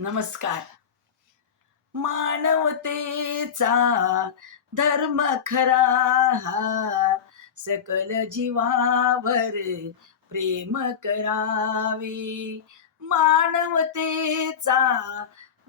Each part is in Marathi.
नमस्कार. मानवतेचा धर्म खरा हा सकल जीवावर प्रेम करावे. मानवतेचा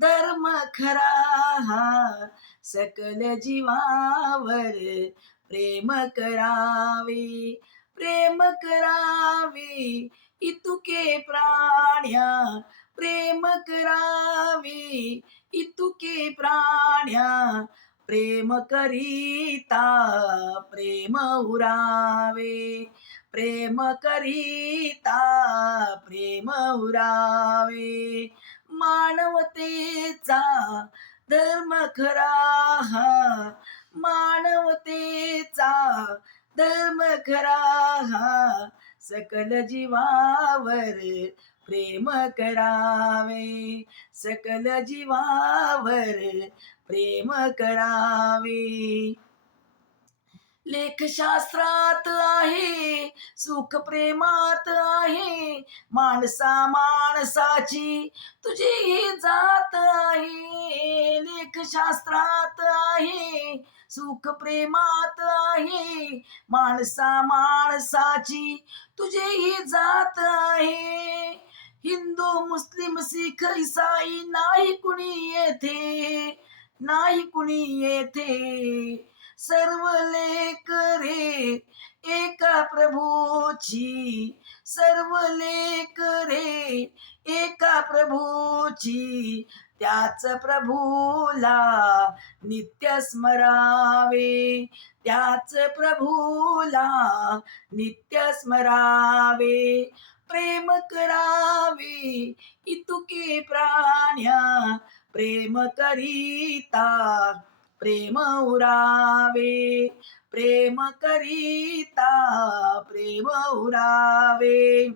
धर्म खरा हा सकल जीवावर प्रेम करावे. प्रेम करावे इतुके प्राण्या प्रेम करावे इतुके प्राण्या प्रेम करीता प्रेम उरावे प्रेम करीता प्रेम उरावे. मानवतेचा धर्म खरा हा मानवतेचा धर्म खरा हा सकल जीवावर प्रेम करावे. सकल जीवावर प्रेम करावे. लेखशास्त्रात आहे सुख प्रेमात आहे माणसा माणसाची तुझी ही जात आहे. लेखशास्त्रात आहे सुख प्रेमात आहे माणसा माणसाची तुझी ही जात आहे. हिंदू मुस्लिम सिख इसाई नाही कुणी येथे नाही कुणी येथे. सर्व लेकरे एका प्रभूची. सर्व लेकरे एका प्रभूची. त्याच प्रभूला नित्य स्मरावे. त्याच प्रभूला नित्य स्मरावे. प्रेम करावे इतुके प्राण्या. प्रेम करीता प्रेम उरावे प्रेम करीता प्रेम उरावे.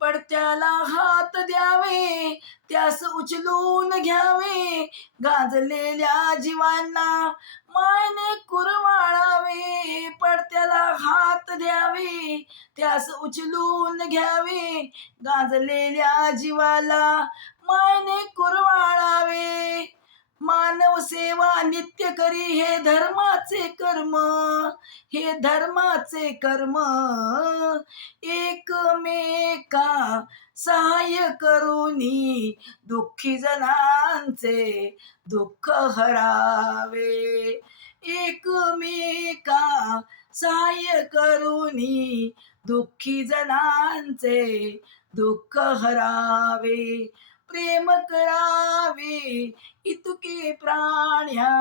पडत्याला हात द्यावे त्यास उचलून घ्यावे गाजलेल्या जीवांना मायने कुरवाळावे. पडत्याला हात द्यावे त्यास उचलून घ्यावे गाजलेल्या जीवाला मायने कुरवाळावे. मानव सेवा नित्य करी हे धर्माचे कर्म हे धर्माचे कर्म. एकमेका सहाय्य करूनी दुःखी जनांचे दुःख हरावे. एकमेका सहाय्य करूनी दुःखी जनांचे दुःख हरावे. प्रेम करावे इतुके प्राण्या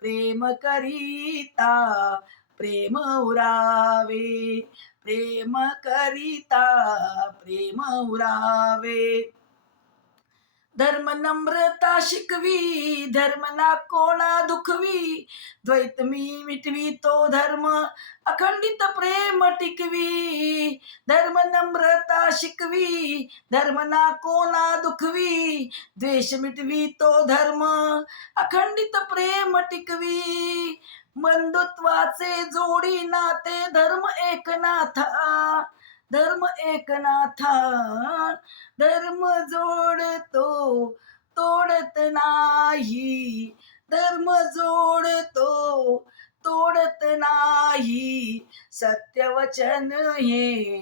प्रेम करीता प्रेम उरावे प्रेम करीता प्रेम उरावे. धर्म नम्रता शिकवी धर्म ना कोणा दुखवी. द्वैत मी मिटवी तो धर्म अखंडित प्रेम टिकवी. धर्म नम्रता शिकवी धर्मना कोणा दुखवी. द्वेष मिटवी तो धर्म अखंडित प्रेम टिकवी. बंधुत्वाचे जोडी नाते धर्म एकनाथा. धर्म एकनाथा. धर्म जोडतो. नाही. धर्म जोडतो तोडत नाही. सत्यवचन हे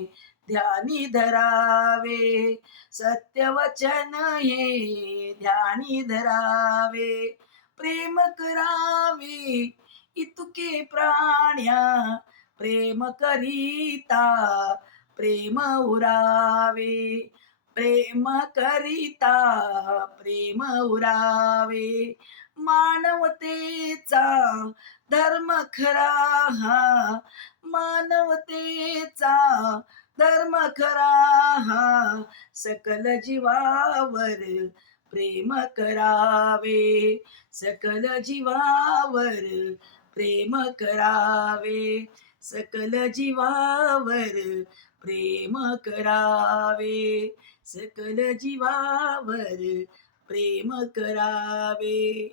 ध्यानी धरावे. सत्यवचन हे ध्यानी धरावे. प्रेम करावे इतके प्राण्या प्रेम करीता प्रेम उरावे. प्रेम करिता प्रेम उरावे. मानवतेचा धर्म खरा हा. मानवतेचा धर्म खरा हा. सकल जीवावर प्रेम करावे. सकल जीवावर प्रेम करावे. सकल जीवावर प्रेम करावे. सकल जीवावर प्रेम करावे.